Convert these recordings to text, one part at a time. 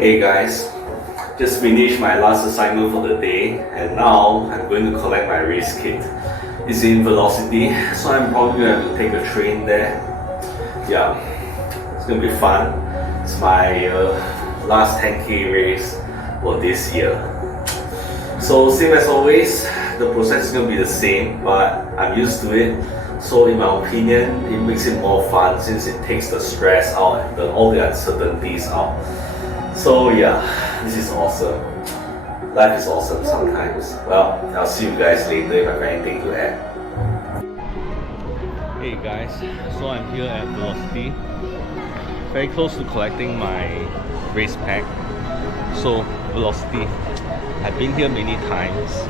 Hey guys, just finished my last assignment for the day and now I'm going to collect my race kit. It's in Velocity, so I'm probably going to have to take a train there. Yeah, it's going to be fun. It's my last 10k race for this year. So same as always, the process is going to be the same, but I'm used to it. So in my opinion, it makes it more fun since it takes the stress out and all the uncertainties out. So yeah, this is awesome. Life is awesome sometimes. Well, I'll see you guys later if I have anything to add. Hey guys, so I'm here at Velocity, very close to collecting my race pack. So Velocity, I've been here many times,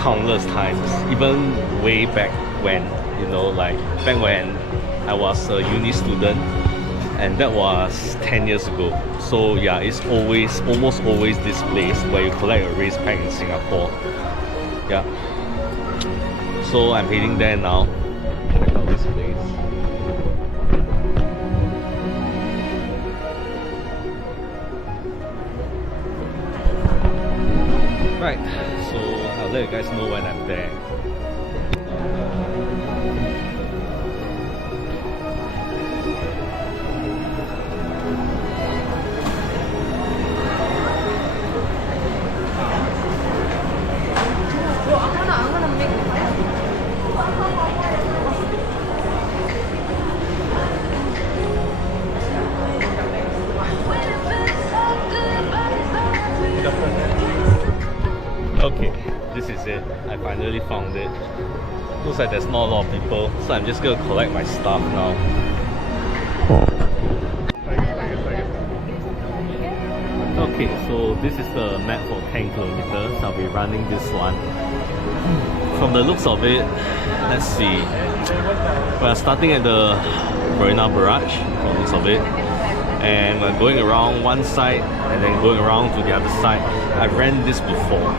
countless times, even way back when, you know, like back when I was a uni student, and that was 10 years ago. So yeah, it's almost always this place where you collect a race pack in Singapore. Yeah. So I'm heading there now. Check out this place. Right, so I'll let you guys know when I'm there. Okay, this is it. I finally found it. Looks like there's not a lot of people, so I'm just gonna collect my stuff now. Okay, so this is the map for 10 kilometers. I'll be running this one. From the looks of it, let's see. We're starting at the Marina Barrage, from the looks of it. And we're going around one side and then going around to the other side. I've ran this before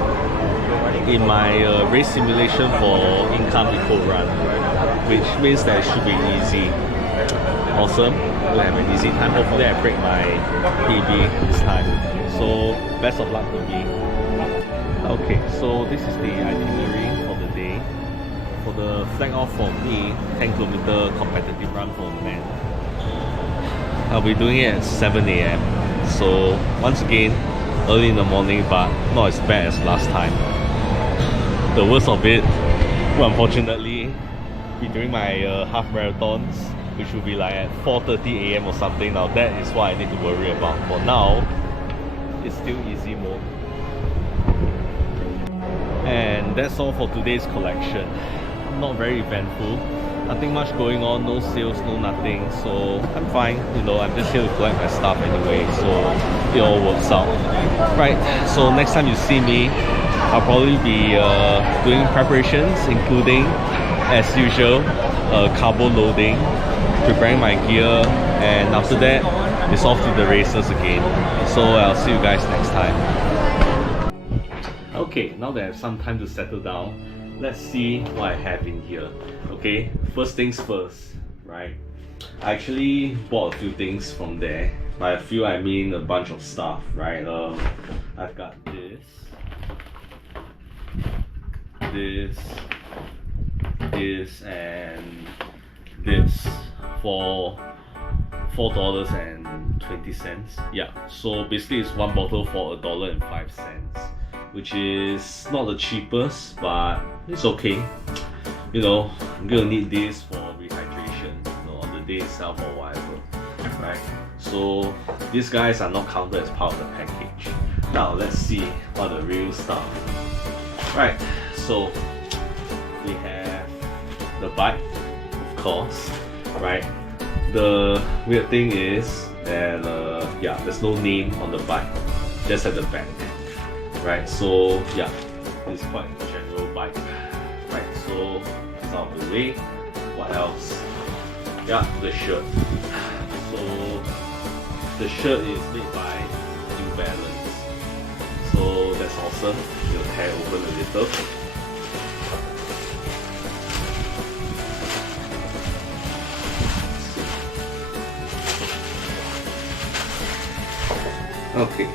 in my race simulation for Income Eco Run, which means that it should be easy. Awesome, we'll have an easy time. Hopefully I break my PB this time. So best of luck to me. Okay, so this is the itinerary for the day. For the flag off for me, 10 kilometer competitive run for men. I'll be doing it at 7 AM. So once again, early in the morning, but not as bad as last time. The worst of it will unfortunately be during my half marathons, which will be like at 4:30 AM or something. Now that is what I need to worry about. For now, it's still easy mode. And that's all for today's collection. Not very eventful. Nothing much going on, no sales, no nothing, so I'm fine, you know, I'm just here to collect my stuff anyway, so it all works out. Right, so next time you see me, I'll probably be doing preparations, including, as usual, carbo loading, preparing my gear, and after that, it's off to the races again. So I'll see you guys next time. Okay, now that I have some time to settle down, let's see what I have in here. Okay, first things first, right? I actually bought a few things from there. By a few, I mean a bunch of stuff, right? I've got this, and this for $4.20. Yeah, so basically it's one bottle for $1.05, which is not the cheapest, but it's okay. You know, I'm gonna need this for rehydration, you know, on the day itself or whatever, right? So these guys are not counted as part of the package. Now let's see what the real stuff. Right, so we have the bike, of course, right? The weird thing is that yeah, there's no name on the bike, just at the back, right? So yeah, it's quite a general bike. Right, so that's out of the way. What else? Yeah, the shirt. So the shirt is made by New Balance. So that's awesome. We'll tear open a little. Okay,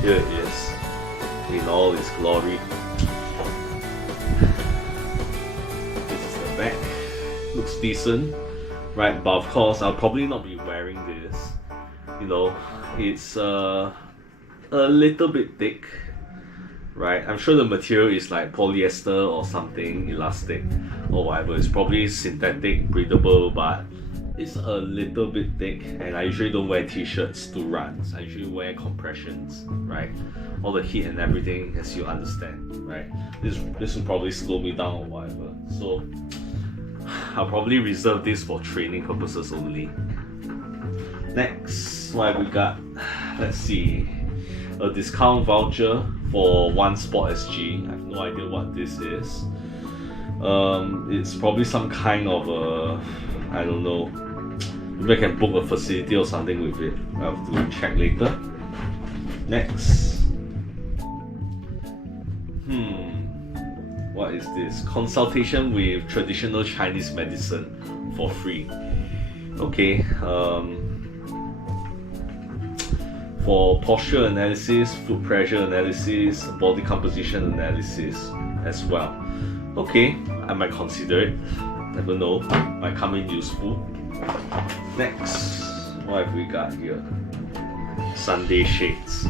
here it is in all its glory. This is the back. Looks decent, right? But of course, I'll probably not be wearing this. You know, it's a little bit thick, right? I'm sure the material is like polyester or something, elastic or whatever. It's probably synthetic, breathable, but it's a little bit thick, and I usually don't wear t-shirts to run. I usually wear compressions, right? All the heat and everything, as you understand, right? This will probably slow me down or whatever. So I'll probably reserve this for training purposes only. Next, what have we got? Let's see. A discount voucher for one Sport SG. I have no idea what this is. It's probably some kind of I don't know. Maybe I can book a facility or something with it. I'll have to check later. Next. What is this? Consultation with traditional Chinese medicine for free. Okay. For posture analysis, foot pressure analysis, body composition analysis as well. Okay, I might consider it. Never know, might come in useful. Next, what have we got here? Sunday shades.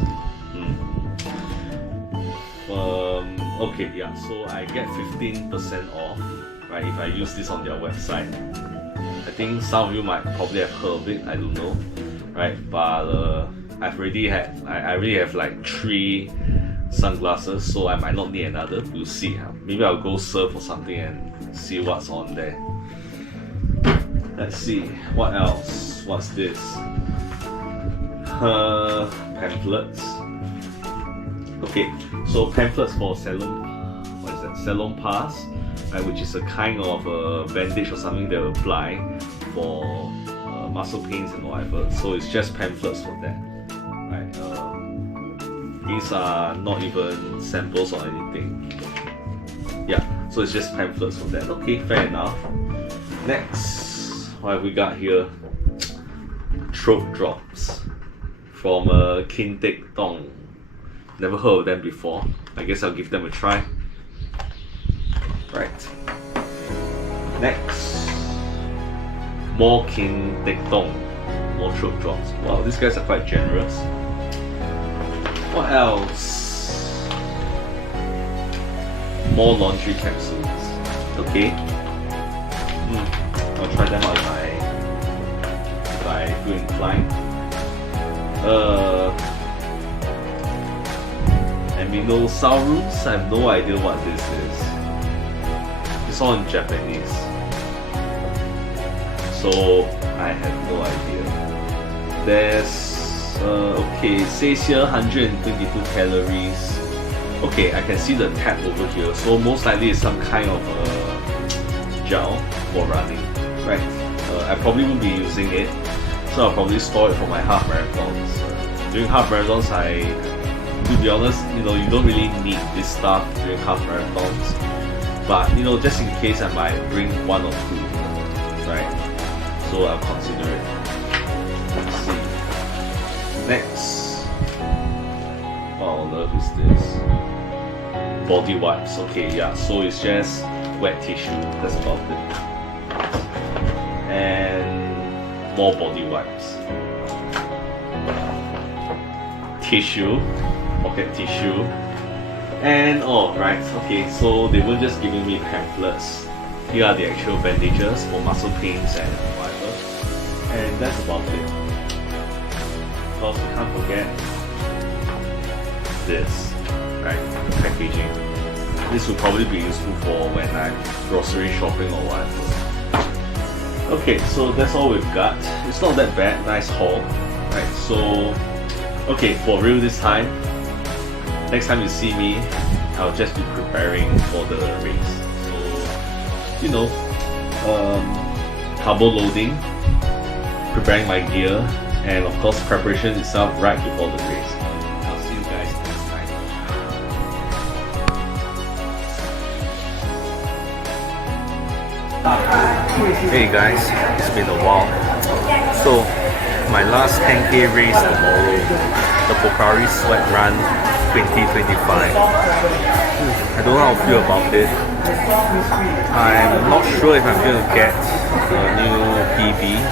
Okay, yeah, so I get 15% off, right, if I use this on their website. I think some of you might probably have heard of it, I don't know, right, but I already have like 3 sunglasses, so I might not need another. We'll see. Maybe I'll go surf or something and see what's on there. Let's see, what else? What's this? Pamphlets. Okay, so pamphlets for Salon, what is that? Salon Pass, right, which is a kind of bandage or something they apply for muscle pains and whatever. So it's just pamphlets for that. Right, these are not even samples or anything. Yeah, so it's just pamphlets for that. Okay, fair enough. Next, what have we got here? Throat drops from Kin Tek Tong. Never heard of them before. I guess I'll give them a try. Right. Next, more Kin Tek Tong. More throat drops. Wow, these guys are quite generous. What else? More laundry capsules. Okay. I'll try them out if I feel inclined. Aminosaurus? I have no idea what this is. It's all in Japanese. So I have no idea. There's okay, it says here 122 calories. Okay, I can see the tab over here. So most likely it's some kind of gel for running, right? I probably won't be using it, so I'll probably store it for my half marathons. During half marathons, to be honest, you don't really need this stuff during half marathons. But just in case, I might bring 1 or 2, right? So I'll consider it. Let's see. Next, what on earth is this? Body wipes. Okay, yeah. So it's just wet tissue. That's about it. And more body wipes. Tissue, pocket tissue. And right, okay, so they weren't just giving me pamphlets. Here are the actual bandages for muscle pains and whatever. And that's about it. Of course, we can't forget this, right? Packaging. This will probably be useful for when I'm grocery shopping or whatever. Okay, so that's all we've got. It's not that bad, nice haul. Right, so okay, for real this time. Next time you see me, I'll just be preparing for the race. So, carbo loading, preparing my gear, and of course preparation itself right before the race. I'll see you guys next time. Hey guys, it's been a while. So my last 10k race tomorrow, the Pocari Sweat Run 2025. I don't know how I feel about it. I'm not sure if I'm going to get a new PB,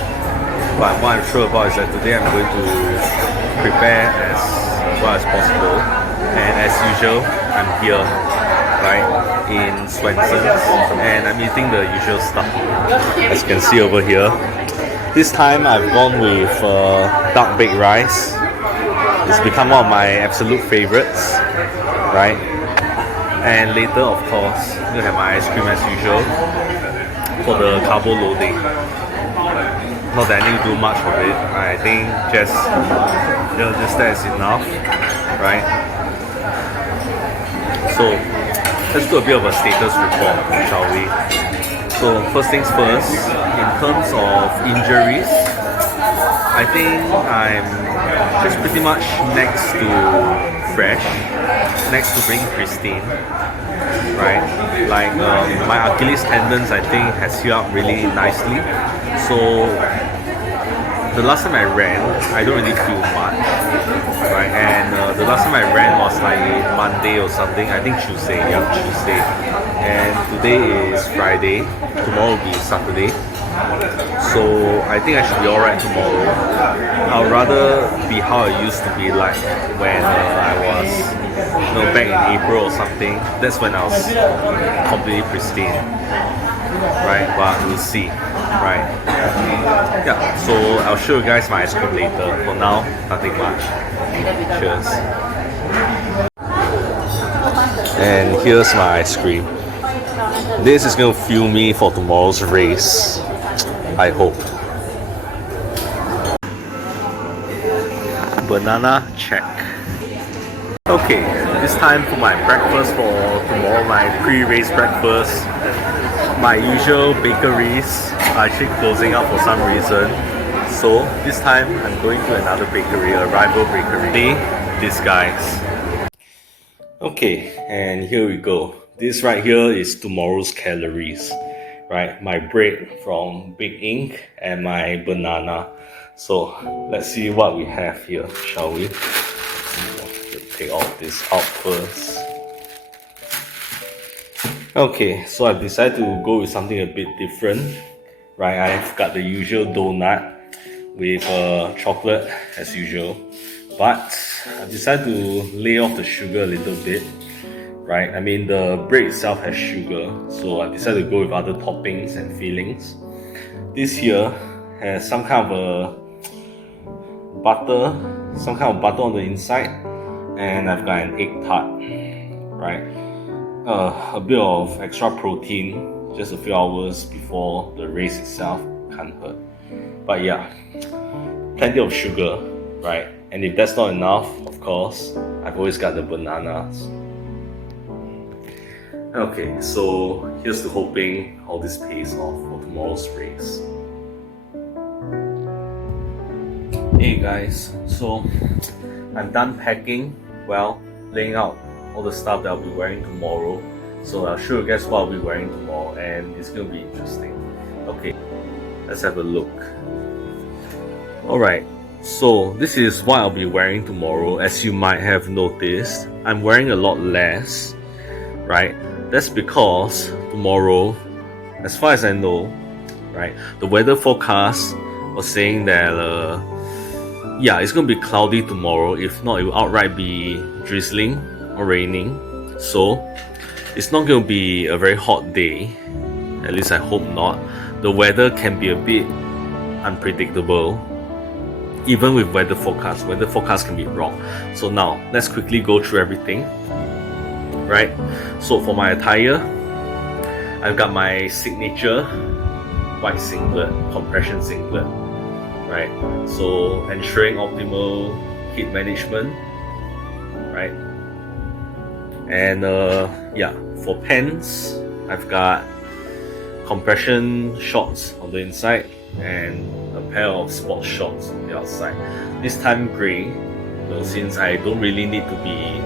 but what I'm sure about is that today I'm going to prepare as well as possible, and as usual I'm here, right, in Swenson's, and I'm eating the usual stuff as you can see over here. This time I've gone with dark baked rice. It's become one of my absolute favorites, right? And later, of course, we'll have my ice cream as usual for the carbo loading. Not that I need to do much of it. I think just that is enough, right? So let's do a bit of a status report, shall we? So first things first, in terms of injuries, I think I'm just pretty much next to fresh, next to being pristine, right? Like my Achilles tendons, I think, has healed up really nicely. So the last time I ran, I don't really feel much, right? And the last time I ran was like Monday or something. I think Tuesday, yeah, Tuesday. And today is Friday. Tomorrow will be Saturday. So I think I should be alright tomorrow. I'll rather be how I used to be like when I was, back in April or something. That's when I was completely pristine, right? But we'll see, right? Yeah. So I'll show you guys my ice cream later. For now, nothing much. Cheers. And here's my ice cream. This is going to fuel me for tomorrow's race, I hope. Banana check. Okay, this time for my breakfast for tomorrow, my pre-race breakfast. My usual bakeries are actually closing up for some reason. So this time I'm going to another bakery, a rival bakery. These guys. Okay, and here we go. This right here is tomorrow's calories, right? My bread from Big Ink and my banana. So let's see what we have here, shall we? Let's take all this out first. Okay, so I've decided to go with something a bit different, right? I've got the usual donut with chocolate as usual, but I've decided to lay off the sugar a little bit. Right, I mean the bread itself has sugar, so I decided to go with other toppings and fillings. This here has some kind of a butter, on the inside, and I've got an egg tart, right? A bit of extra protein, just a few hours before the race itself, can't hurt. But yeah, plenty of sugar, right? And if that's not enough, of course, I've always got the bananas. Okay, so here's to hoping all this pays off for tomorrow's race. Hey guys, so I'm done packing, laying out all the stuff that I'll be wearing tomorrow. So I'll show you guys what I'll be wearing tomorrow, and it's gonna be interesting. Okay, let's have a look. Alright, so this is what I'll be wearing tomorrow. As you might have noticed, I'm wearing a lot less, right? That's because tomorrow, as far as I know, right, the weather forecast was saying that it's gonna be cloudy tomorrow. If not, it will outright be drizzling or raining. So it's not gonna be a very hot day. At least I hope not. The weather can be a bit unpredictable. Even with weather forecast can be wrong. So now let's quickly go through everything. Right, so for my attire, I've got my signature white singlet, compression singlet, right? So ensuring optimal heat management, right? And for pants, I've got compression shorts on the inside and a pair of sports shorts on the outside. This time grey, since I don't really need to be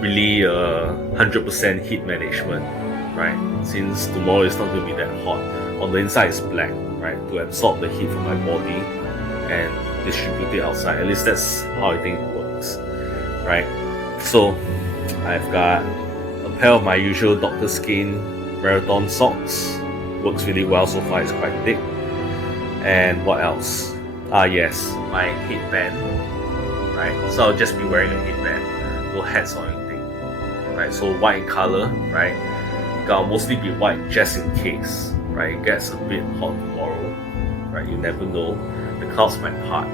really 100% heat management, right? Since tomorrow is not going to be that hot. On the inside is black, right? To absorb the heat from my body and distribute it outside. At least that's how I think it works, right? So I've got a pair of my usual Dr. Skin Marathon socks. Works really well so far, it's quite thick. And what else? Yes, my headband, right? So I'll just be wearing a headband, no hats or anything, right? So white in color, right? I'll mostly be white just in case, right? It gets a bit hot tomorrow, right? You never know. The clouds might part,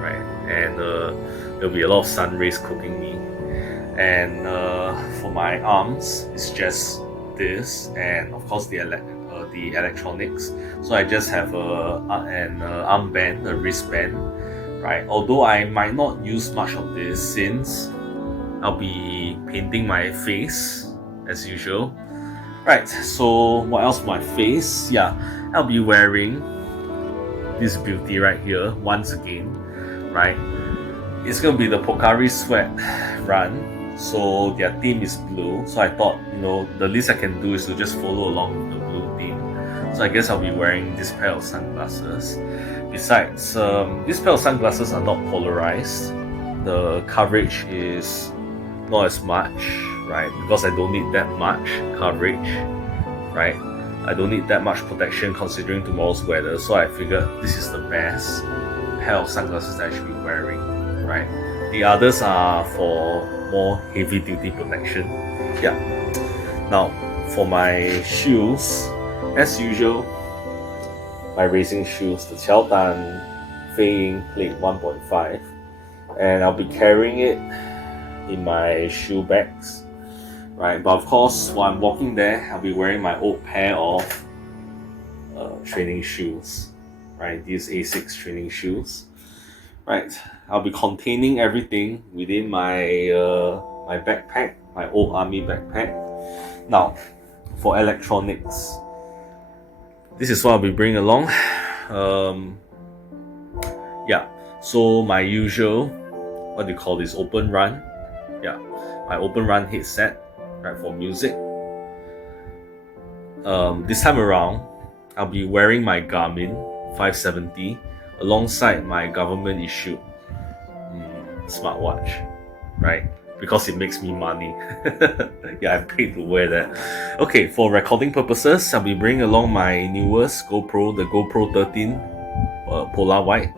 right? And there'll be a lot of sun rays cooking me. And for my arms, it's just this, and of course the electronics. So I just have an armband, a wristband, right? Although I might not use much of this since I'll be painting my face as usual. Right, so what else for my face? Yeah, I'll be wearing this beauty right here once again, right? It's gonna be the Pocari Sweat Run. So their theme is blue. So I thought, the least I can do is to just follow along with the blue theme. So I guess I'll be wearing this pair of sunglasses. Besides, this pair of sunglasses are not polarized. The coverage is not as much, right? Because I don't need that much coverage, right? I don't need that much protection considering tomorrow's weather. So I figured this is the best pair of sunglasses that I should be wearing, right? The others are for more heavy duty protection. Yeah. Now, for my shoes, as usual, my racing shoes, the Qiaodan Feiying Plate 1.5, and I'll be carrying it in my shoe bags, right? But of course, while I'm walking there, I'll be wearing my old pair of training shoes, right? These A6 training shoes, right? I'll be containing everything within my my backpack, my old army backpack. Now, for electronics, this is what I'll be bringing along. Yeah, so my usual, what do you call this, open run? Yeah, my open run headset, right, for music. This time around, I'll be wearing my Garmin 570 alongside my government issued smartwatch, right? Because it makes me money. Yeah, I'm paid to wear that. Okay, for recording purposes, I'll be bringing along my newest GoPro, the GoPro 13 Polar White,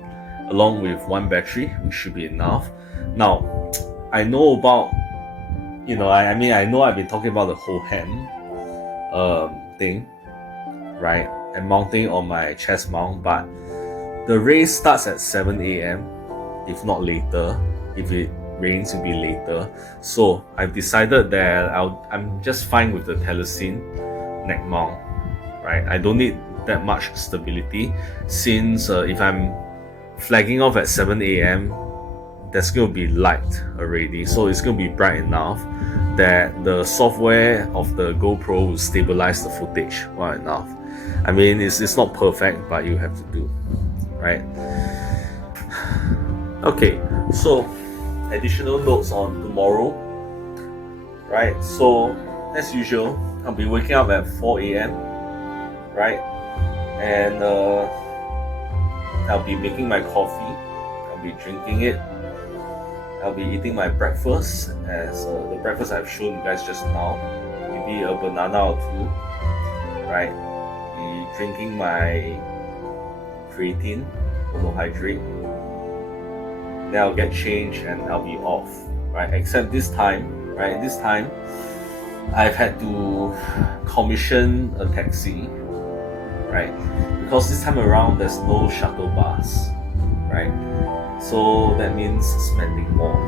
along with one battery, which should be enough. Now, I know about, I know I've been talking about the whole hem thing, right? And mounting on my chest mount, but the race starts at 7 a.m. if not later. If it rains, it'll be later. So I've decided that I'm just fine with the Telesin neck mount, right? I don't need that much stability since if I'm flagging off at 7 a.m. that's going to be light already, so it's going to be bright enough that the software of the GoPro will stabilize the footage well enough. I mean, it's not perfect, but you have to do, right? Okay, so additional notes on tomorrow, right? So as usual, I'll be waking up at 4 a.m, right? And I'll be making my coffee, I'll be drinking it, I'll be eating my breakfast, as the breakfast I've shown you guys just now, maybe a banana or two, right? Be drinking my creatine, monohydrate. Then I'll get changed and I'll be off, right? Except this time, right? This time, I've had to commission a taxi, right? Because this time around, there's no shuttle bus, right? So that means spending more,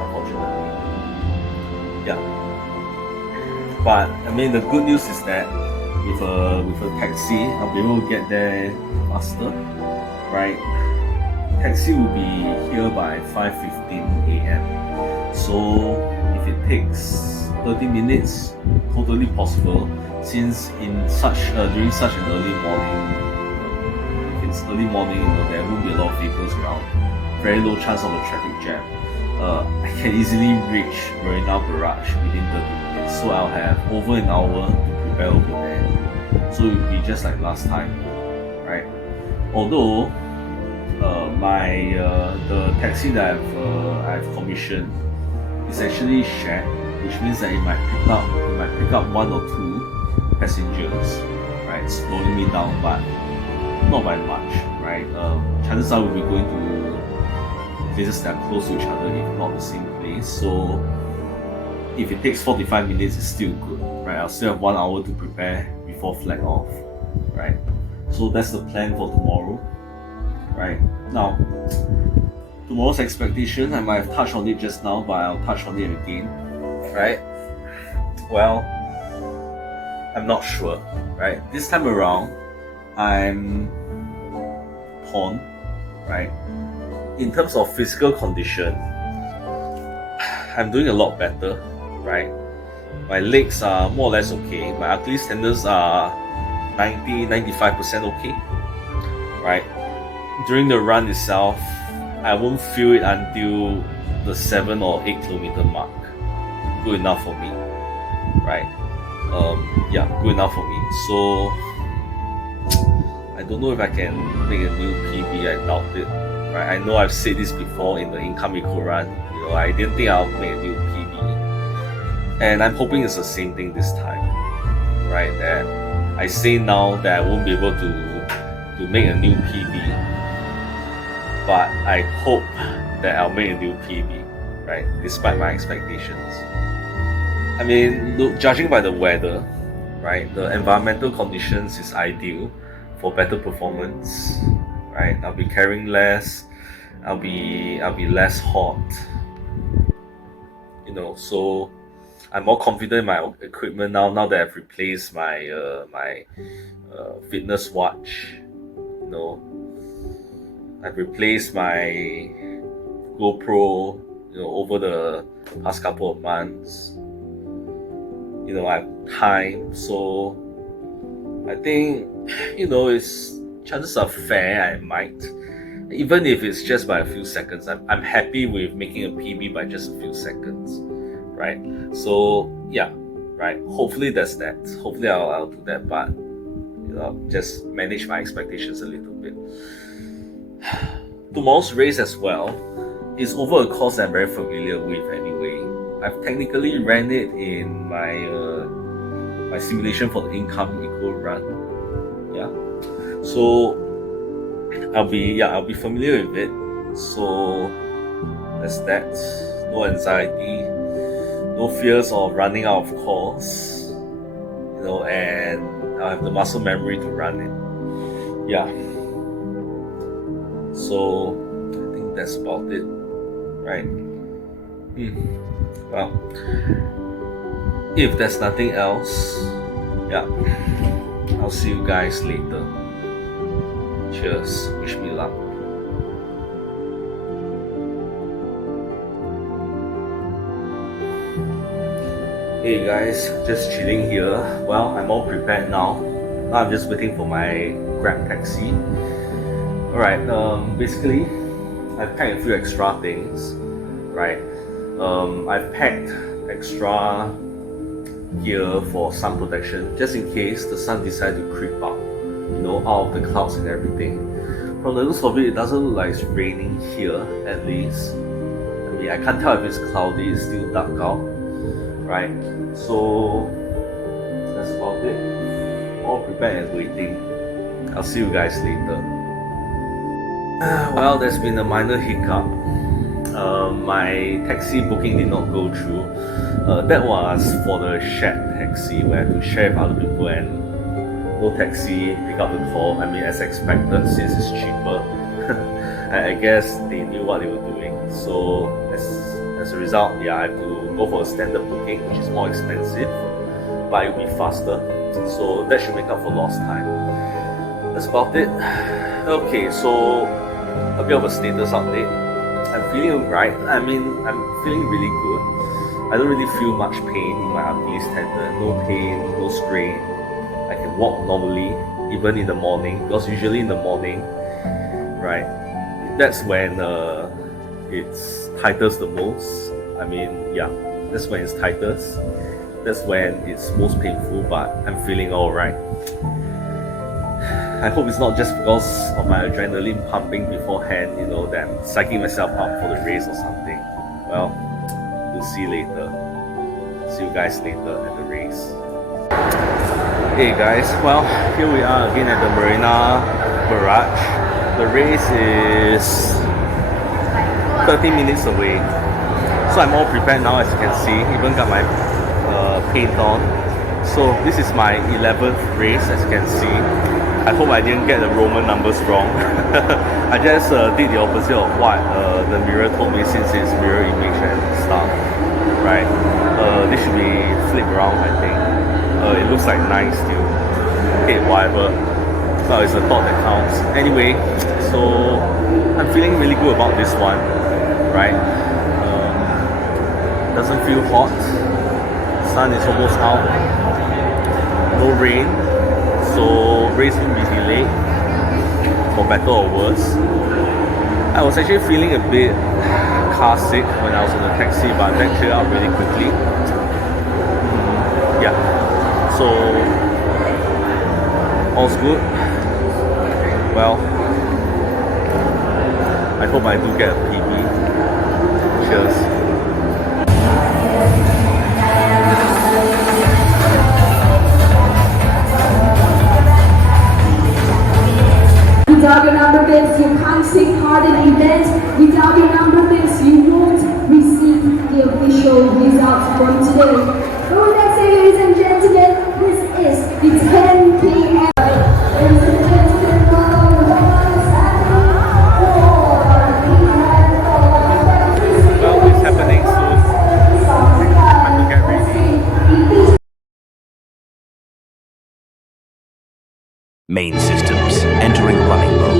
unfortunately. Yeah. But I mean, the good news is that with a taxi, I'll be able to get there faster, right? Taxi will be here by 5:15 a.m. So if it takes 30 minutes, totally possible. Since in during such an early morning, if it's early morning, there won't be a lot of vehicles around. Very low chance of a traffic jam. I can easily reach Marina Barrage within 30 minutes. So I'll have over an hour to prepare over there. So it will be just like last time, right? Although the taxi that I've commissioned is actually shared, which means that it might pick up one or two passengers, right, slowing me down, but not by much, right? Chances are we'll be going to places that are close to each other, if not the same place. So if it takes 45 minutes, it's still good, right? I'll still have 1 hour to prepare before flag off, right? So that's the plan for tomorrow, right? Now, tomorrow's expectation, I might have touched on it just now, but I'll touch on it again, right? Well, I'm not sure, right? This time around, I'm torn, right? In terms of physical condition, I'm doing a lot better, right? My legs are more or less okay. My Achilles tendons are 90-95% okay, right? During the run itself, I won't feel it until the 7 or 8 kilometer mark. Good enough for me, right? Yeah, good enough for me. So I don't know if I can make a new PB. I doubt it, right? I know I've said this before in the Income Eco Run. You know, I didn't think I'll make a new PB, and I'm hoping it's the same thing this time, right? That I say now that I won't be able to make a new PB, but I hope that I'll make a new PB, right? Despite my expectations. I mean, look, judging by the weather, right, the environmental conditions is ideal for better performance, right? I'll be carrying less, I'll be less hot, you know. So I'm more confident in my equipment now that I've replaced my fitness watch, you know. I've replaced my GoPro, you know, over the past couple of months. You know, I have time, so I think, you know, chances are fair I might, even if it's just by a few seconds. I'm happy with making a PB by just a few seconds, right? So yeah, right. Hopefully that's that. Hopefully I'll do that, but you know, just manage my expectations a little bit. Tomorrow's race as well is over a course I'm very familiar with anyway. I've technically ran it in my simulation for the Income Eco Run. Yeah. So I'll be familiar with it. So that's that. No anxiety, no fears of running out of course. You know, and I have the muscle memory to run it. Yeah. So I think that's about it, right? Well, if there's nothing else, yeah, I'll see you guys later. Cheers. Wish me luck. Hey guys, just chilling here. Well, I'm all prepared now. Now I'm just waiting for my Grab taxi. Alright, basically, I've packed a few extra things, right? I've packed extra gear for sun protection, just in case the sun decides to creep up, you know, out of the clouds and everything. From the looks of it, it doesn't look like it's raining here, at least. I mean, I can't tell if it's cloudy, it's still dark out, right? So, that's about it. All prepared and waiting. I'll see you guys later. Well, there's been a minor hiccup. My taxi booking did not go through. That was for the shared taxi where I had to share with other people and no taxi pick up the call. I mean, as expected, since it's cheaper. I guess they knew what they were doing. So as a result, yeah, I have to go for a standard booking, which is more expensive, but it will be faster. So that should make up for lost time. That's about it. Okay, so a bit of a status update. I'm feeling alright. I mean, I'm feeling really good. I don't really feel much pain in my Achilles tendon. No pain, no strain. I can walk normally, even in the morning, because usually in the morning, right, that's when it's tightest the most. I mean, yeah, that's when it's tightest. That's when it's most painful, but I'm feeling alright. I hope it's not just because of my adrenaline pumping beforehand, you know, that I'm psyching myself up for the race or something. Well, we'll see later. See you guys later at the race. Hey guys, well, here we are again at the Marina Barrage. The race is 30 minutes away. So I'm all prepared now, as you can see. Even got my paint on. So this is my 11th race, as you can see. I hope I didn't get the Roman numbers wrong. I just did the opposite of what the mirror told me, since it's mirror image and stuff. Right. This should be flipped around, I think. It looks like 9 still. Okay, whatever. Well, it's a thought that counts. Anyway, so I'm feeling really good about this one. Right. Doesn't feel hot. Sun is almost out. No rain. So race won't be delayed, for better or worse. I was actually feeling a bit car sick when I was in the taxi, but that cleared out really quickly. Yeah, so all's good. Well, I hope I do get a PB. Cheers. Without your number plates, you can't take part in events. Without your number plates, you won't receive the official results from today. But with that said, ladies and gentlemen, this is the 10 p.m. Ladies and gentlemen, well, it's happening soon. Time to get ready. Main systems entering running mode.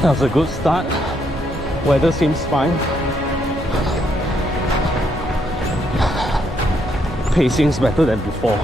That was a good start. Weather seems fine. Pacing's better than before.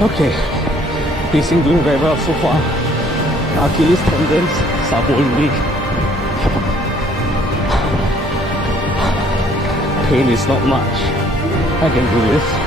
Okay, pacing doing very well so far. Achilles tendons, subwooing weak. Pain is not much. I can do this.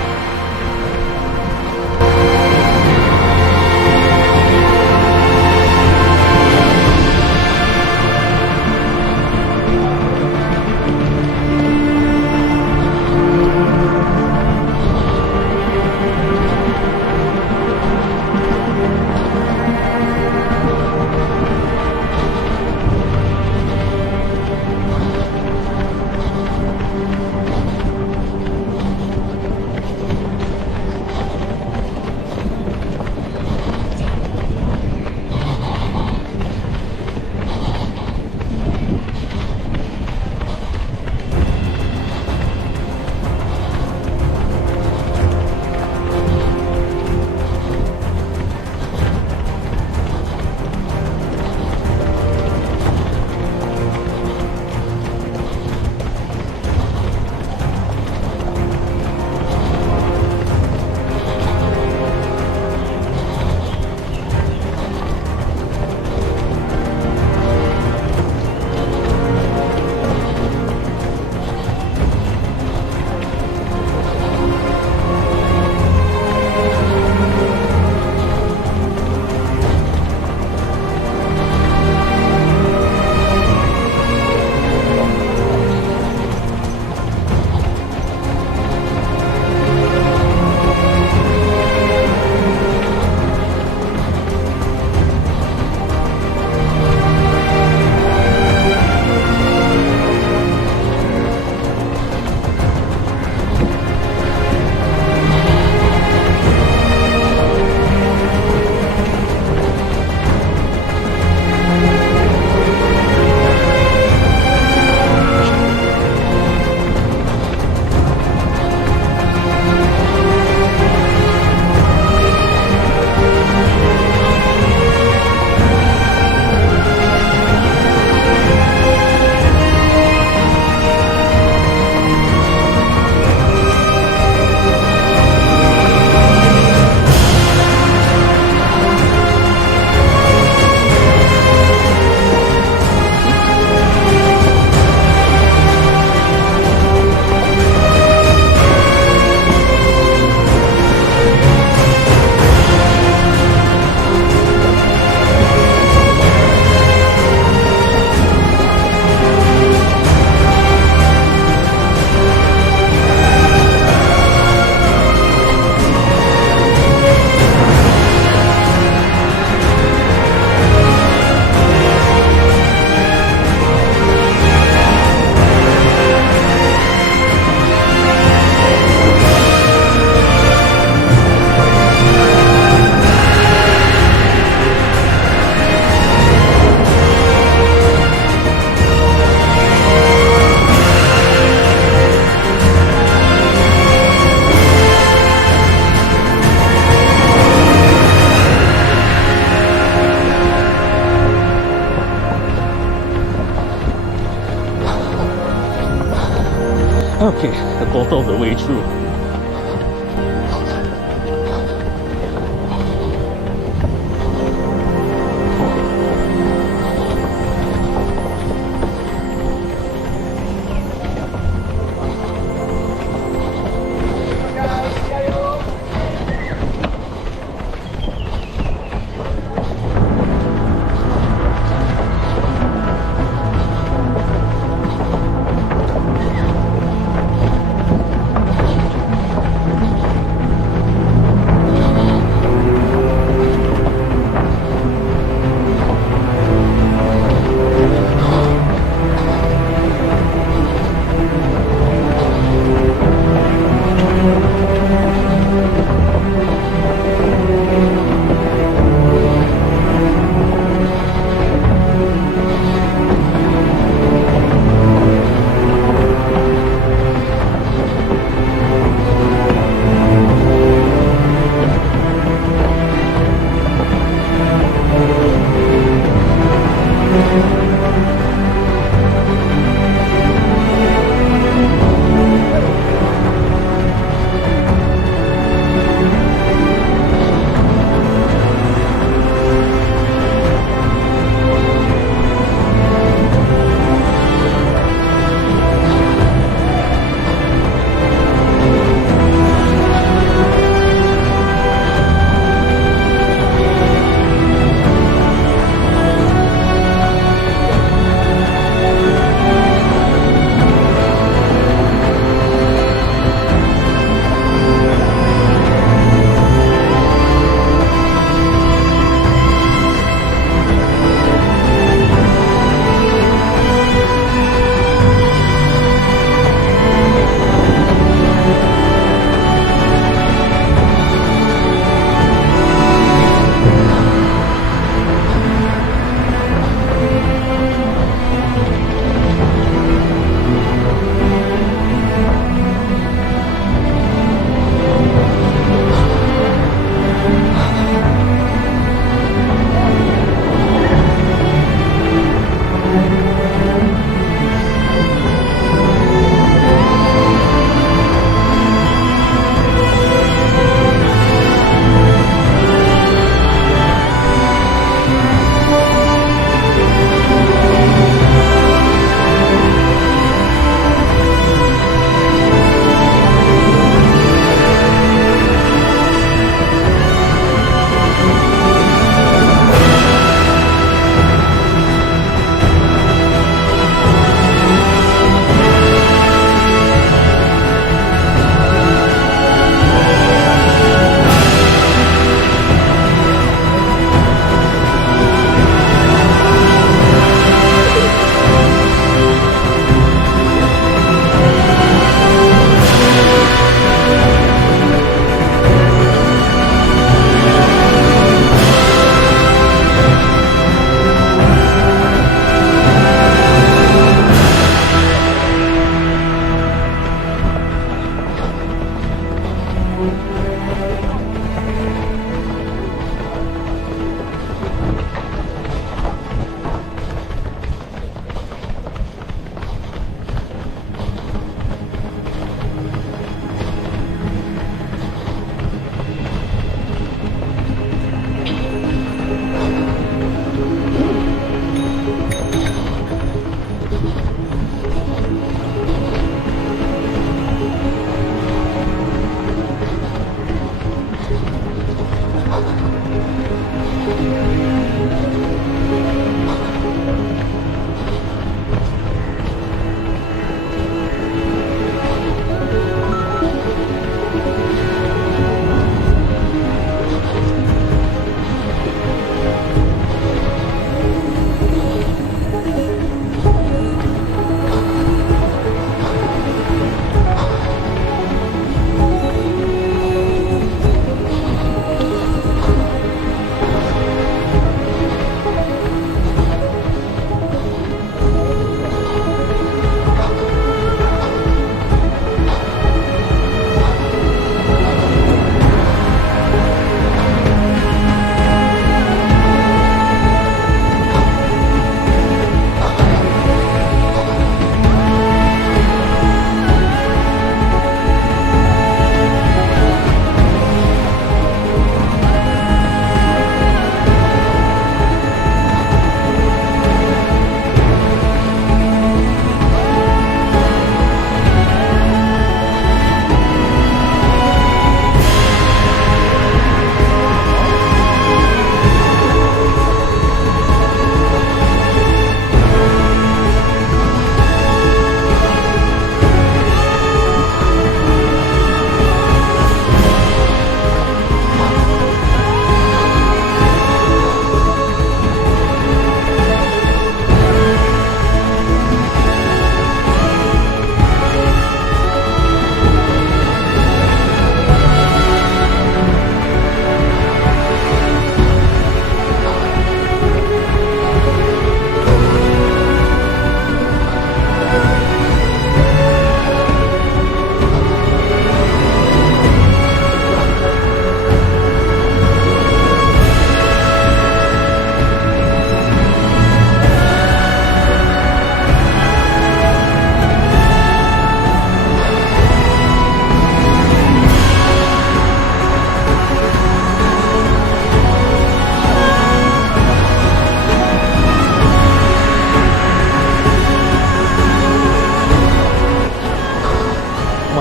Okay, a quarter of the way through.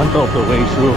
1/4 of the way through.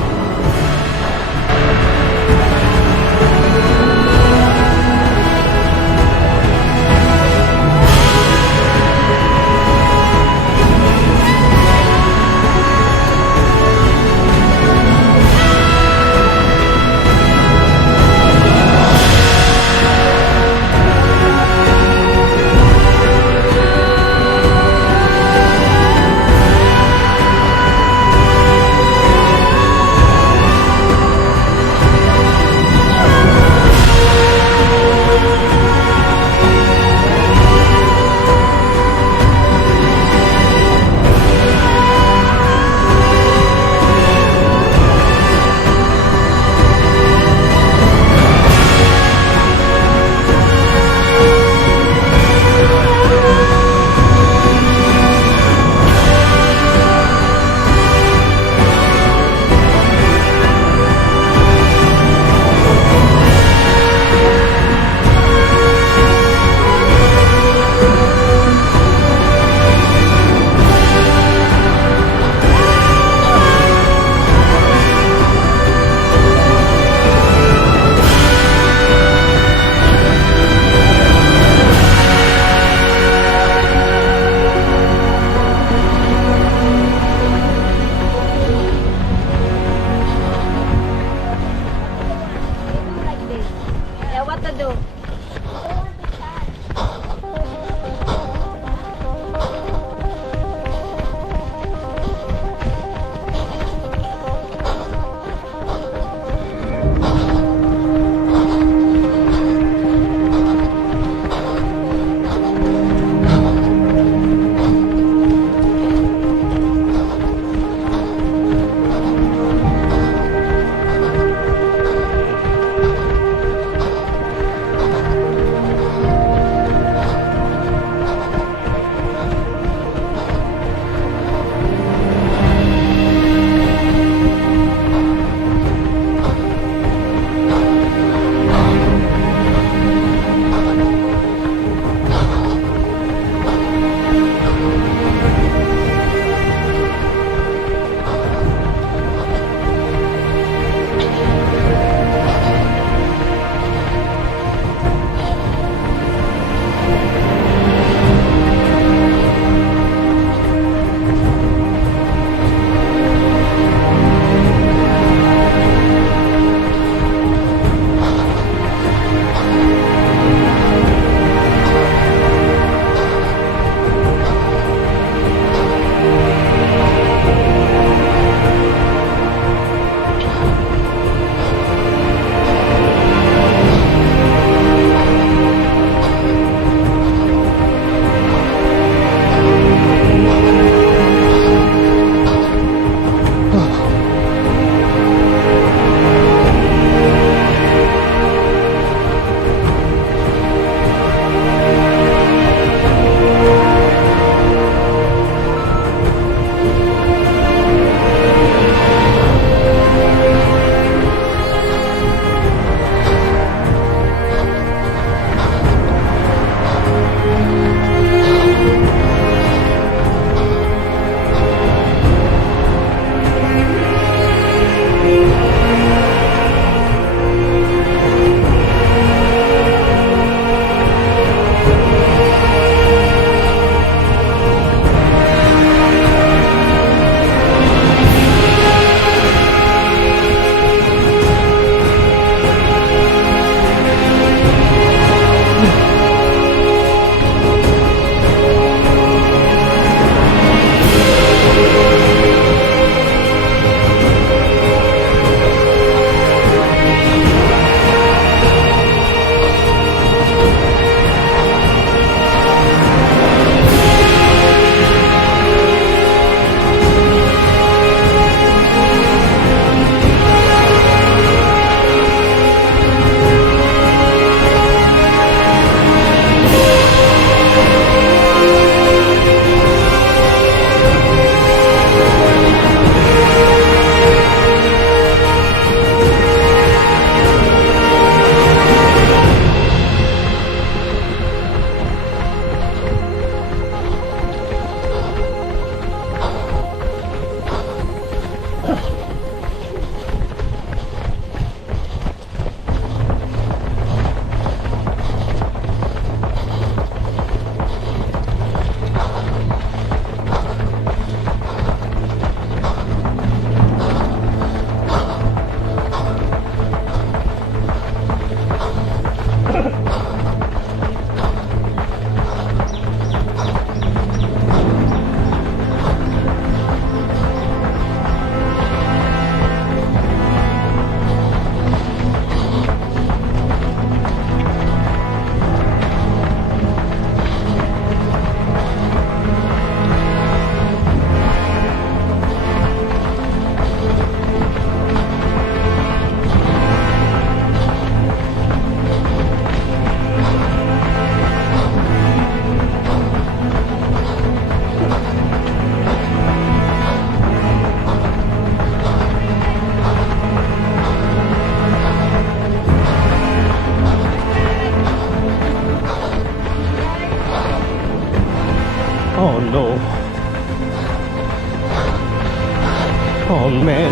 Oh man,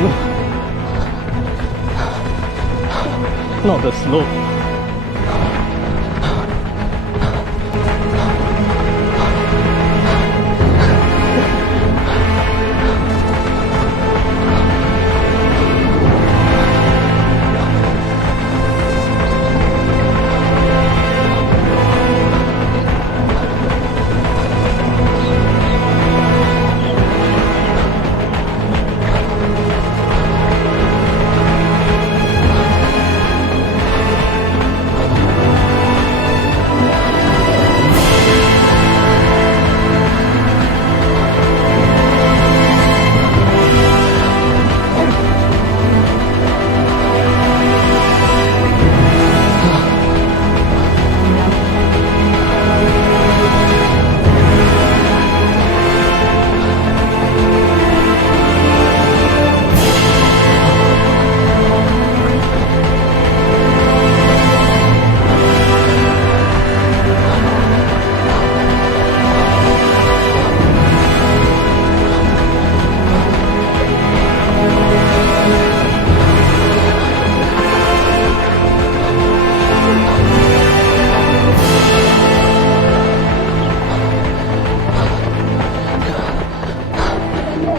not the slope.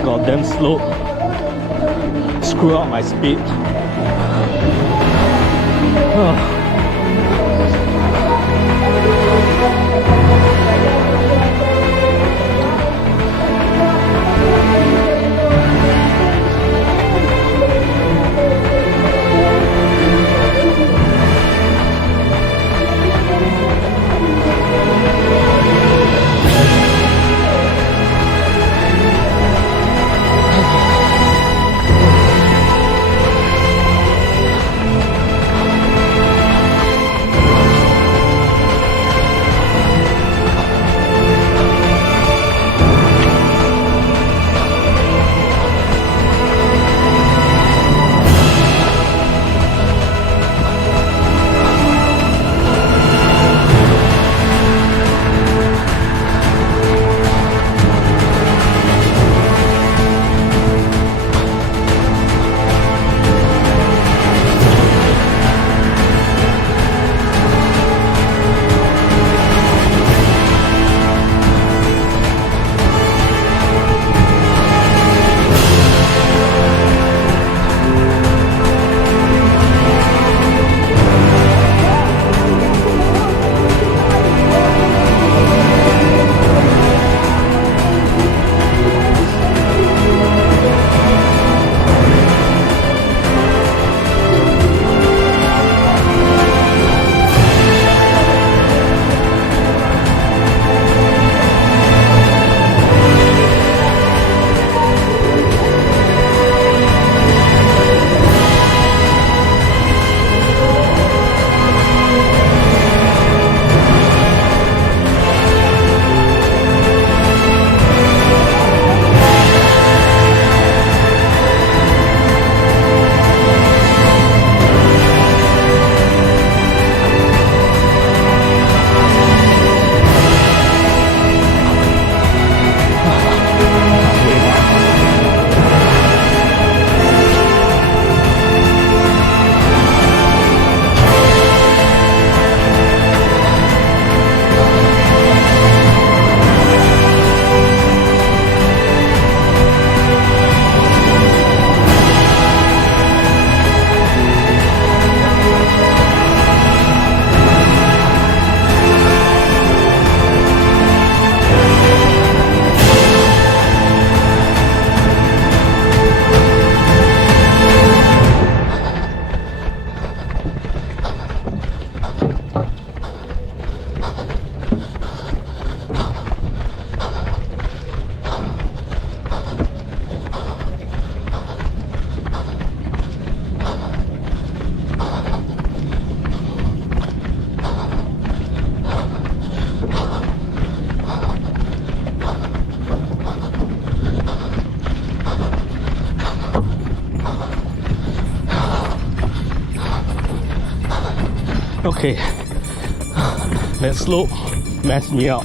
Goddamn slope. Screw up my speed. Okay, that slope messed me up.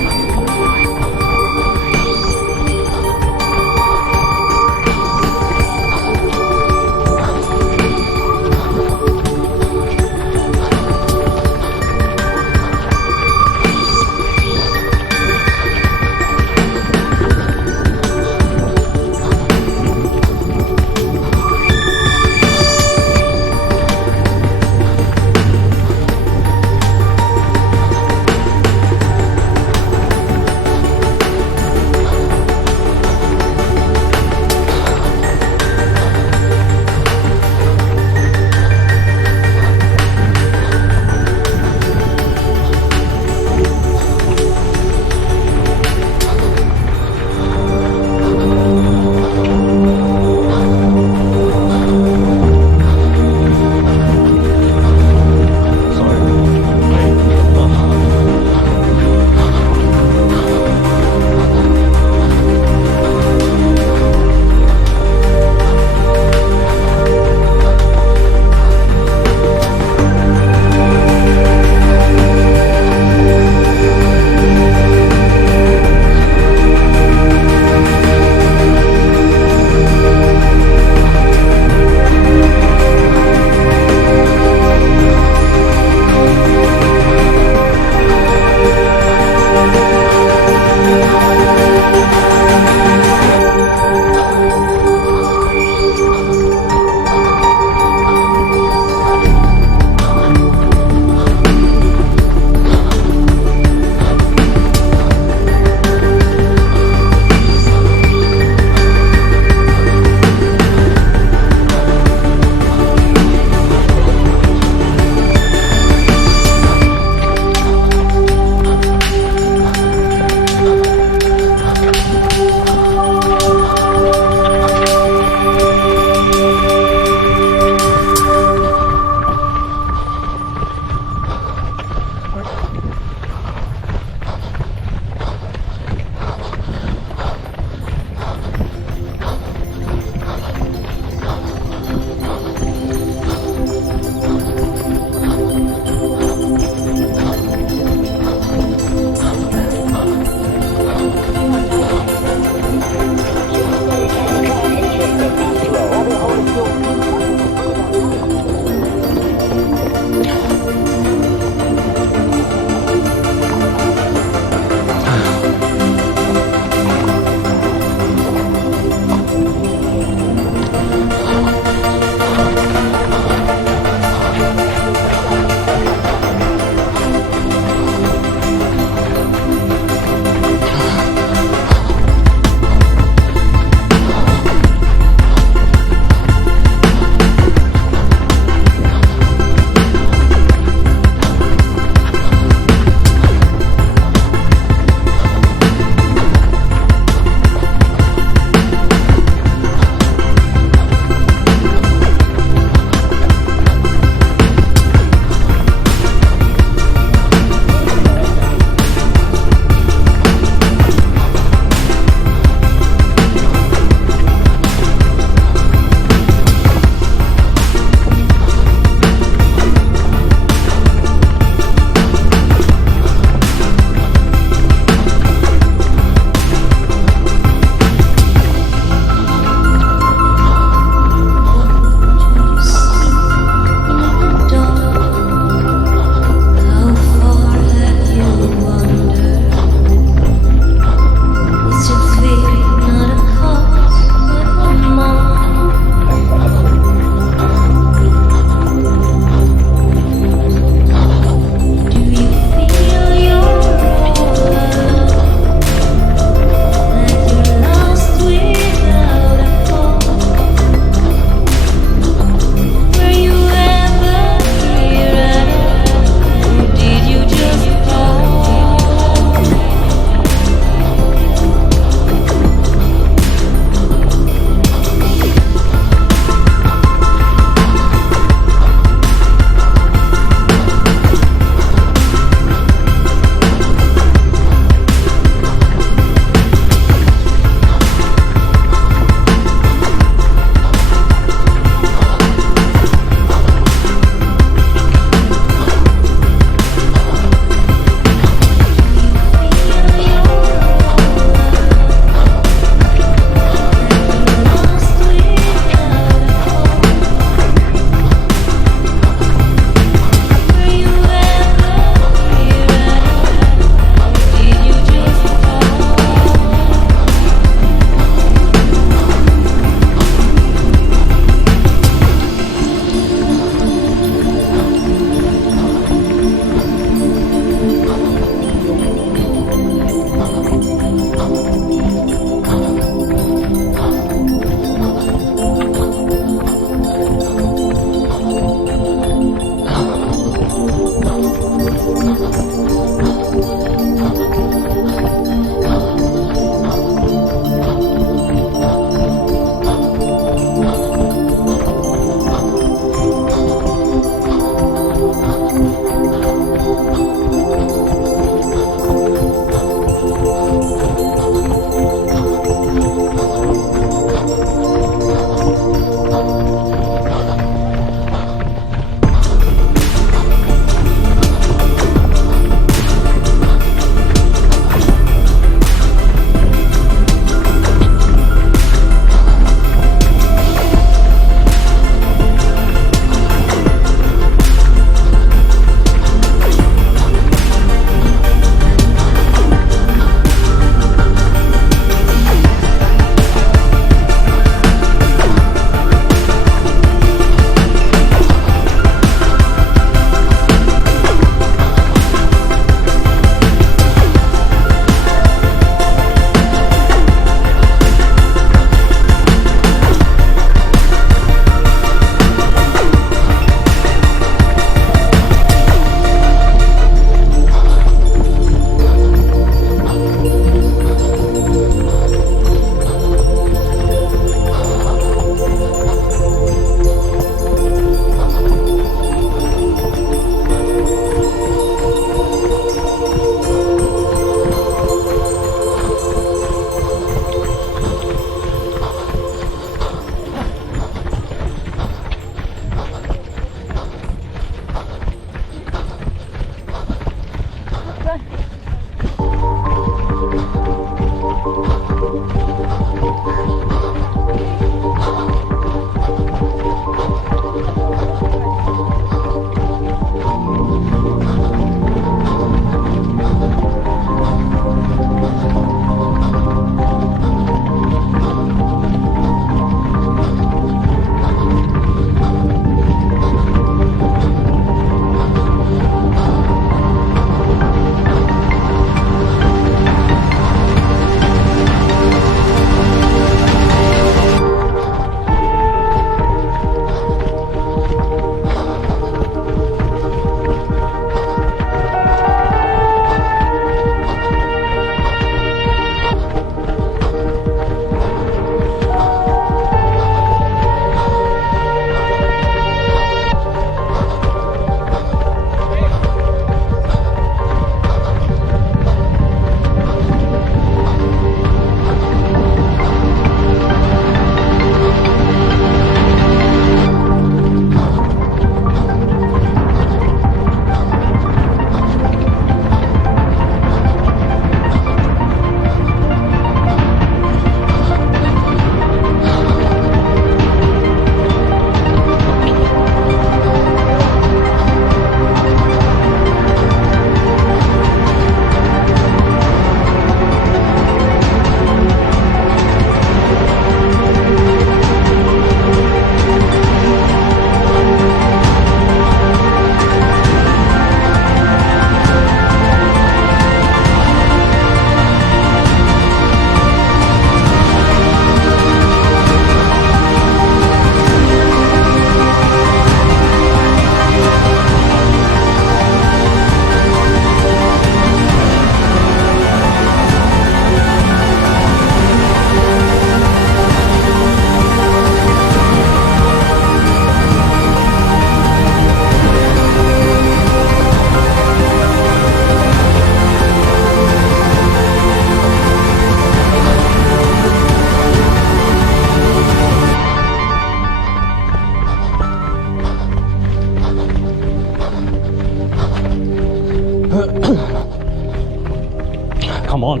Come on,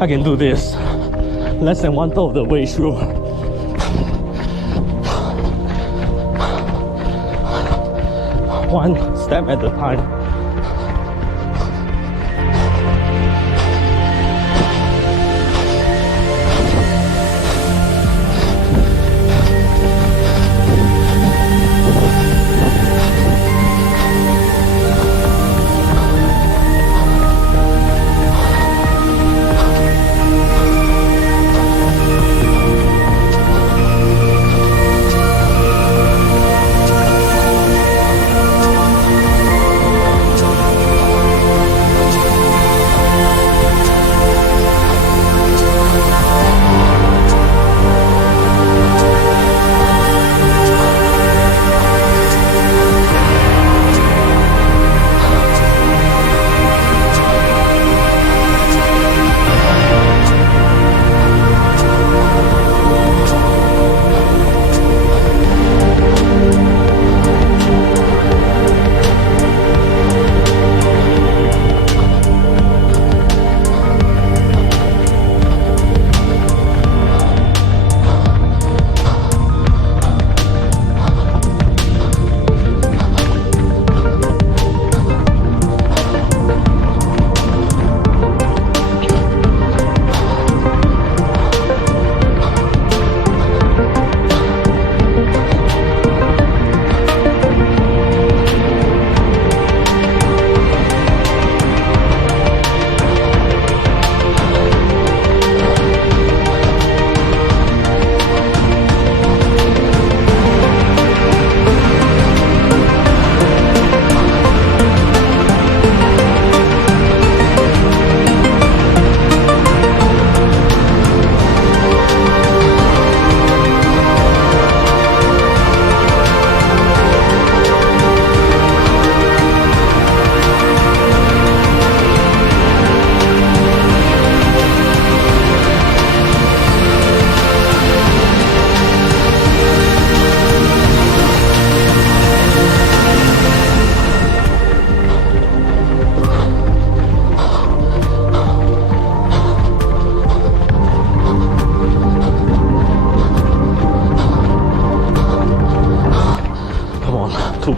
I can do this. Less than 1/3 of the way through. One step at a time.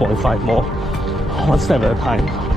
2.5 more, one step at a time.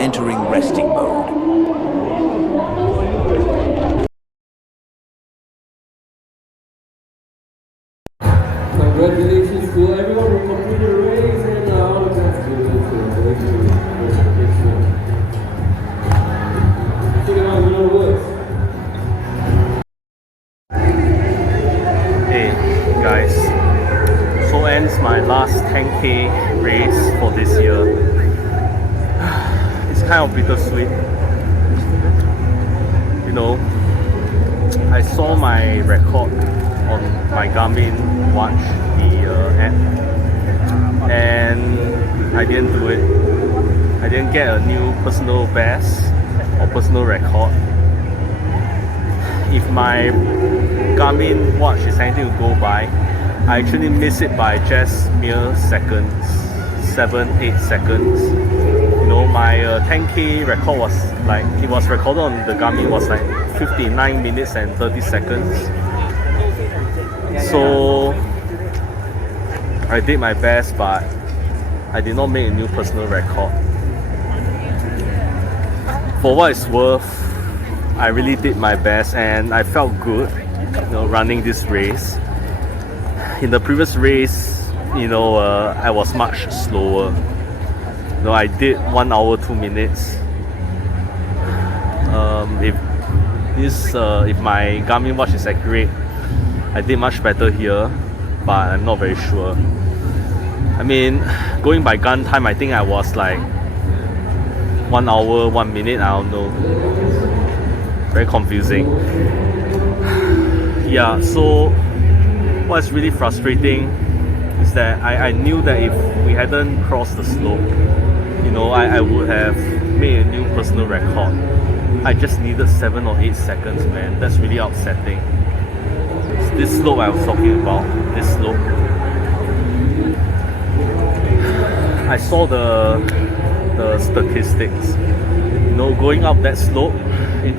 entering resting mode. Congratulations to everyone who completed the race and all of that. Check it out, you know the words. Hey guys, so ends my last 10k race for this year. It's kind of bittersweet. You know, I saw my record on my Garmin watch, the app, and I didn't do it. I didn't get a new personal best or personal record. If my Garmin watch is anything to go by, I actually miss it by just mere seconds, 7-8 seconds. You know, my 10k record was like, it was recorded on the Garmin was like 59 minutes and 30 seconds. So I did my best, but I did not make a new personal record. For what it's worth, I really did my best and I felt good, you know, running this race. In the previous race, you know, I was much slower. You know, I did 1 hour 2 minutes. If my Garmin watch is accurate, I did much better here, but I'm not very sure. I mean, going by gun time, I think I was like 1 hour 1 minute, I don't know. Very confusing. Yeah, so what's really frustrating is that I knew that if we hadn't crossed the slope, you know, I would have made a new personal record. I just needed 7 or 8 seconds, man. That's really upsetting. It's this slope I was talking about, this slope. I saw the statistics. You know, going up that slope, it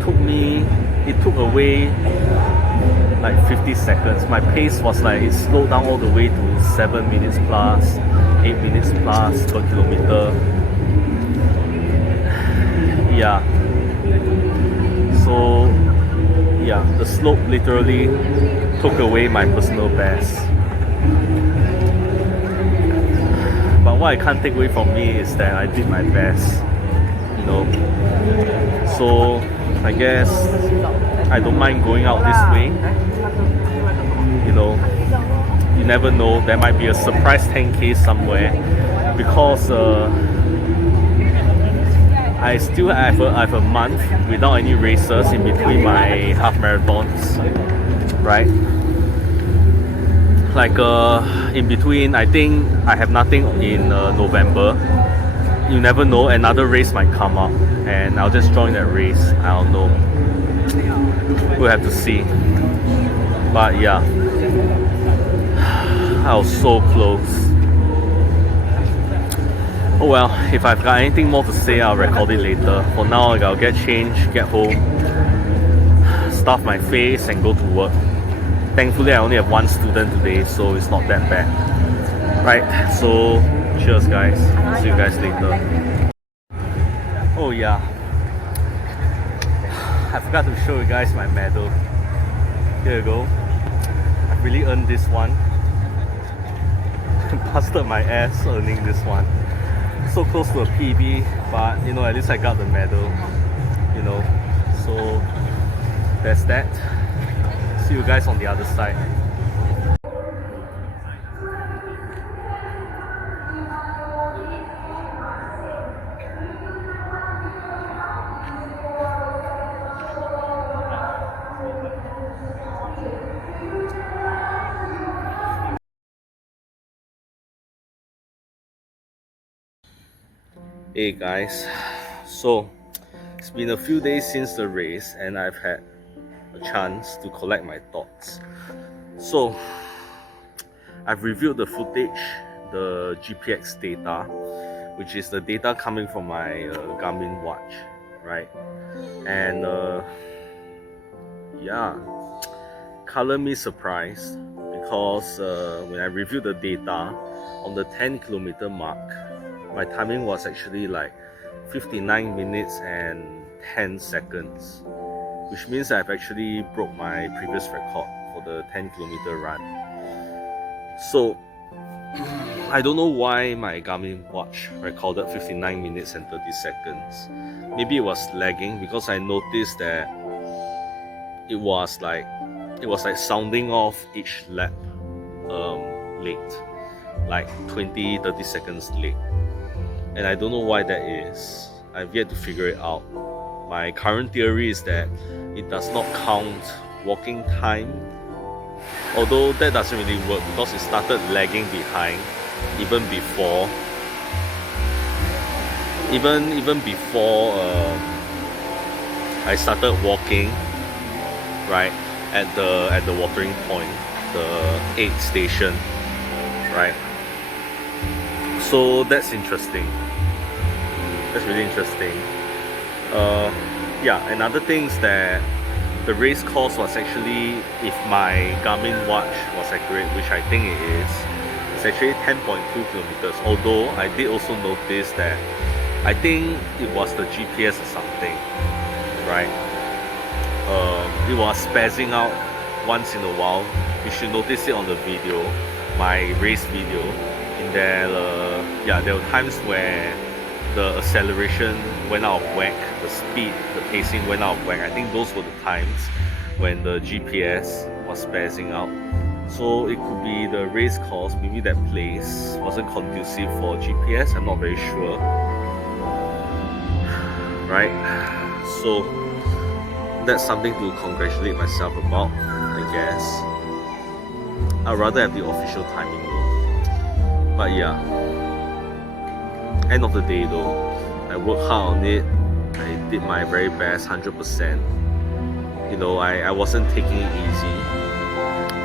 took away like 50 seconds. My pace was like, it slowed down all the way to 7 minutes plus, 8 minutes plus per kilometer. Yeah. So yeah, the slope literally took away my personal best. But what I can't take away from me is that I did my best, you know. So I guess I don't mind going out this way. You know, you never know, there might be a surprise 10k somewhere, because I still have a month without any races in between my half marathons, right? Like in between, I think I have nothing in November. You never know, another race might come up and I'll just join that race. I don't know, we'll have to see. But yeah, I was so close. Oh well, if I've got anything more to say, I'll record it later. For now, I'll get changed, get home, stuff my face and go to work. Thankfully, I only have one student today, so it's not that bad. Right, so cheers guys. See you guys later. Oh yeah, I forgot to show you guys my medal. Here you go. I've really earned this one. Busted my ass earning this one. So close to a PB, but you know, at least I got the medal, you know. So that's that. See you guys on the other side. Hey guys, so it's been a few days since the race and I've had a chance to collect my thoughts. So I've reviewed the footage, the GPX data, which is the data coming from my Garmin watch, right? And yeah, color me surprised, because when I reviewed the data on the 10 kilometer mark, my timing was actually like 59 minutes and 10 seconds, which means I've actually broke my previous record for the 10-kilometer run. So I don't know why my Garmin watch recorded 59 minutes and 30 seconds. Maybe it was lagging because I noticed that it was like sounding off each lap late, like 20-30 seconds late, and I don't know why that is. I've yet to figure it out. My current theory is that it does not count walking time, although that doesn't really work because it started lagging behind even before I started walking, right, at the watering point, the aid station, right? So that's interesting. That's really interesting. Yeah, another thing is that the race course was actually, if my Garmin watch was accurate, which I think it is, it's actually 10.2 kilometers. Although I did also notice that I think it was the GPS or something, right? It was spazzing out once in a while. You should notice it on the video, my race video. In there, there were times where the acceleration went out of whack, the speed, the pacing went out of whack. I think those were the times when the GPS was spazzing out. So it could be the race course, maybe that place wasn't conducive for GPS, I'm not very sure. Right? So that's something to congratulate myself about, I guess. I'd rather have the official timing though. But yeah, end of the day though, I worked hard on it. I did my very best, 100%. You know, I wasn't taking it easy.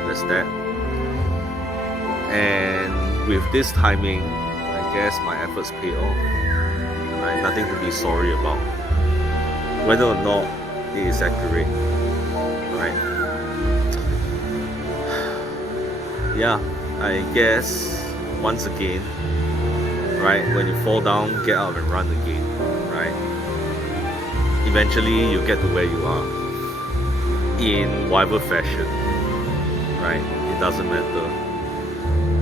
That's that. And with this timing, I guess my efforts pay off. Right? Nothing to be sorry about. Whether or not it is accurate. Right? Yeah, I guess once again, right, when you fall down, get up and run again, right? Eventually you get to where you are in whatever fashion, right? It doesn't matter,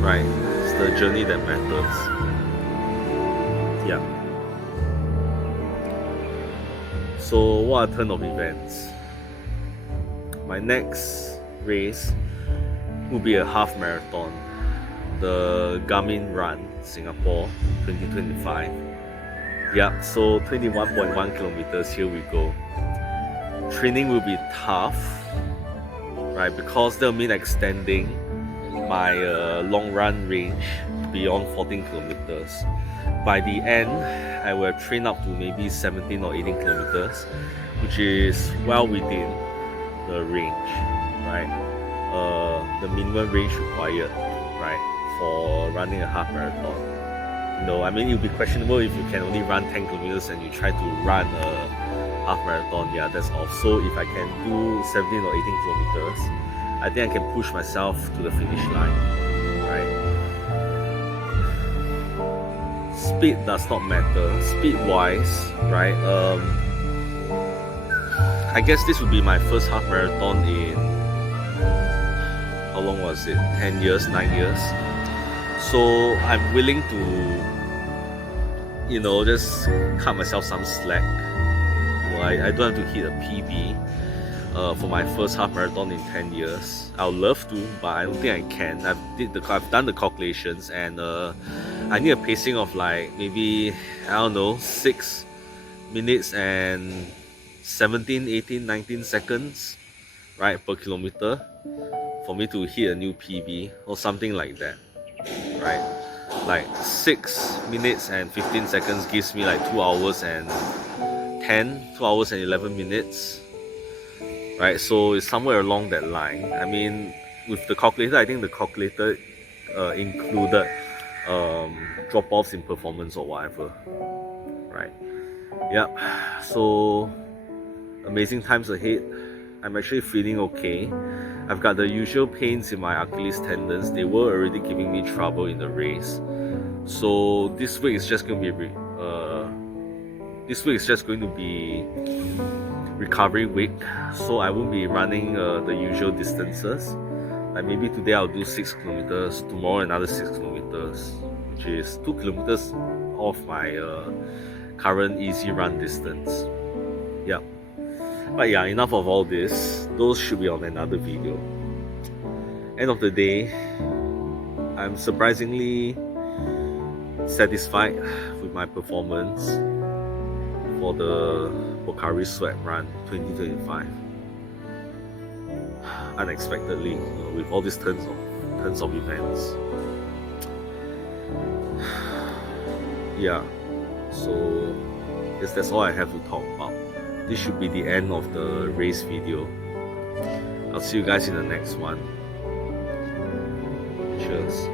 right? It's the journey that matters. Yeah. So what a turn of events. My next race will be a half marathon, the Garmin Run Singapore 2025. Yeah, so 21.1 kilometers, here we go. Training will be tough, right, because they'll mean extending my long run range beyond 14 kilometers. By the end, I will have trained up to maybe 17 or 18 kilometers, which is well within the range, right? The minimum range required, right, for running a half marathon. You know, I mean, it would be questionable if you can only run 10 kilometers and you try to run a half marathon. Yeah, that's off. So if I can do 17 or 18 kilometers, I think I can push myself to the finish line, right? Speed does not matter. Speed-wise, right? I guess this would be my first half marathon in, how long was it? 10 years, 9 years. So I'm willing to, you know, just cut myself some slack. You know, I don't have to hit a PB for my first half marathon in 10 years. I would love to, but I don't think I can. I've done the calculations, and I need a pacing of like maybe, I don't know, 6 minutes and 17, 18, 19 seconds, right, per kilometer for me to hit a new PB or something like that, right? Like 6 minutes and 15 seconds gives me like 2 hours and 2 hours and 11 minutes, right? So it's somewhere along that line. I mean, with the calculator, I think the calculator included drop-offs in performance or whatever, right? Yep, so amazing times ahead. I'm actually feeling okay. I've got the usual pains in my Achilles tendons. They were already giving me trouble in the race. So this week is just going to be this week is just going to be recovery week, so I won't be running the usual distances. Like maybe today I'll do 6 kilometers, tomorrow another 6 kilometers, which is 2 kilometers off my current easy run distance. Yeah. But yeah, enough of all this. Those should be on another video. End of the day, I'm surprisingly satisfied with my performance for the Pocari Sweat Run 2025. Unexpectedly, with all these tons of events. Yeah, so I guess that's all I have to talk about. This should be the end of the race video. I'll see you guys in the next one. Cheers.